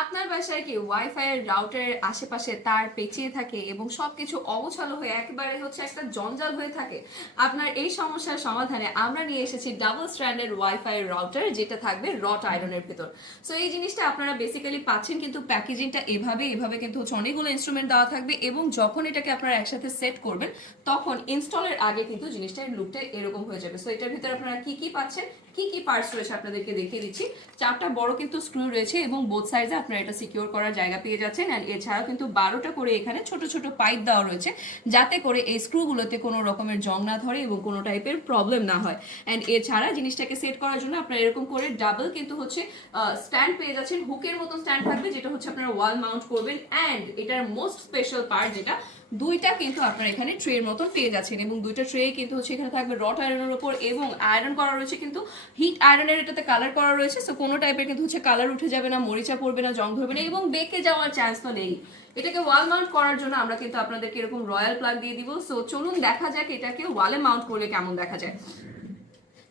আপনার বাসায় কি ওয়াইফাই এর রাউটারের আশেপাশে তার পেঁচিয়ে থাকে এবং সবকিছু অগোছালো হয়ে একেবারে হচ্ছে একটা জঞ্জাল হয়ে থাকে? আপনার এই সমস্যার সমাধানে আমরা নিয়ে এসেছি ডাবল স্ট্র্যান্ডেড ওয়াইফাই রাউটার, যেটা থাকবে রট আয়রনের ভেতর। সো এই জিনিসটা আপনারা বেসিক্যালি পাচ্ছেন, কিন্তু প্যাকেজিংটা এভাবে কিন্তু হচ্ছে অনেকগুলো ইনস্ট্রুমেন্ট দেওয়া থাকবে এবং যখন এটাকে আপনারা একসাথে সেট করবেন তখন ইনস্টলের আগে কিন্তু জিনিসটার লুকটা এরকম হয়ে যাবে। সো এটার ভিতরে আপনারা কি কি পাচ্ছেন, কি কি পার্টস রয়েছে আপনাদেরকে দেখিয়ে দিচ্ছি। চারটা বড় কিন্তু স্ক্রু রয়েছে এবং বোথ সাইডে আপনারা এটা সিকিউর করার জায়গা পেয়ে যাচ্ছেন। অ্যান্ড এছাড়াও কিন্তু 12টা করে এখানে ছোট ছোট পাইপ দেওয়া রয়েছে, যাতে করে এই স্ক্রুগুলোতে কোনো রকমের জং না ধরে এবং কোনো টাইপের প্রবলেম না হয়। অ্যান্ড এছাড়া জিনিসটাকে সেট করার জন্য আপনারা এরকম করে ডাবল কিন্তু হচ্ছে স্ট্যান্ড পেয়ে যাচ্ছেন, হুকের মতন স্ট্যান্ড থাকবে, যেটা হচ্ছে আপনারা ওয়াল মাউন্ট করবেন। অ্যান্ড এটার মোস্ট স্পেশাল পার্ট যেটা, দুইটা কিন্তু আপনারা এখানে ট্রের মতন পেয়ে যাচ্ছেন এবং দুইটা ট্রে কিন্তু হচ্ছে এখানে থাকবে রট আয়রনের উপর এবং আয়রন করা রয়েছে, কিন্তু হিট আয়রনের এটাতে কালার করা রয়েছে। সো কোনো টাইপের কিন্তু হচ্ছে কালার উঠে যাবে না, মরিচা পড়বে না, জং ধরবে না এবং বেঁকে যাওয়ার চান্স তো নেই। এটাকে ওয়াল মাউন্ট করার জন্য আমরা কিন্তু আপনাদেরকে এরকম রয়্যাল প্লাগ দিয়ে দিব। সো চলুন দেখা যাক এটাকে ওয়ালে মাউন্ট করলে কেমন দেখা যায়।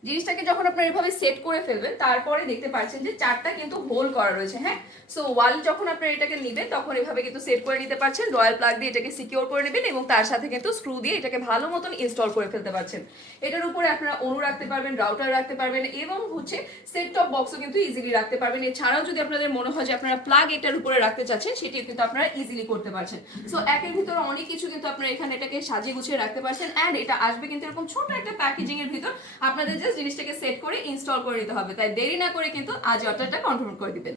জিনিসটাকে যখন আপনারা এভাবে সেট করে ফেলবেন তারপরে দেখতে পাচ্ছেন যে চারটা কিন্তু হোল করা রয়েছে। হ্যাঁ, সো ওয়াল যখন আপনারা এটাকে নেবেন তখন এভাবে কিন্তু সেট করে নিতে পারছেন, রয়্যাল প্লাগ দিয়ে এটাকে সিকিউর করে নেবেন এবং তার সাথে কিন্তু স্ক্রু দিয়ে এটাকে ভালো মতন ইনস্টল করে ফেলতে পারছেন। এটার উপরে আপনারা অনু রাখতে পারবেন, রাউটার রাখতে পারবেন এবং হচ্ছে সেট টপ বক্সও কিন্তু ইজিলি রাখতে পারবেন। এছাড়াও যদি আপনাদের মনে হয় যে আপনারা প্লাগ এটার উপরে রাখতে চাচ্ছেন, সেটিও কিন্তু আপনারা ইজিলি করতে পারছেন। সো একের ভিতরে অনেক কিছু কিন্তু আপনারা এখানে এটাকে সাজিয়ে গুছিয়ে রাখতে পারছেন। অ্যান্ড এটা আসবে কিন্তু এরকম ছোট একটা প্যাকেজিং এর ভিতর, আপনাদের জাস্ট জিনিসটাকে সেট করে ইনস্টল করে নিতে হবে। তাই দেরি না করে কিন্তু আজ অর্ডারটা কনফার্ম করে দিবেন।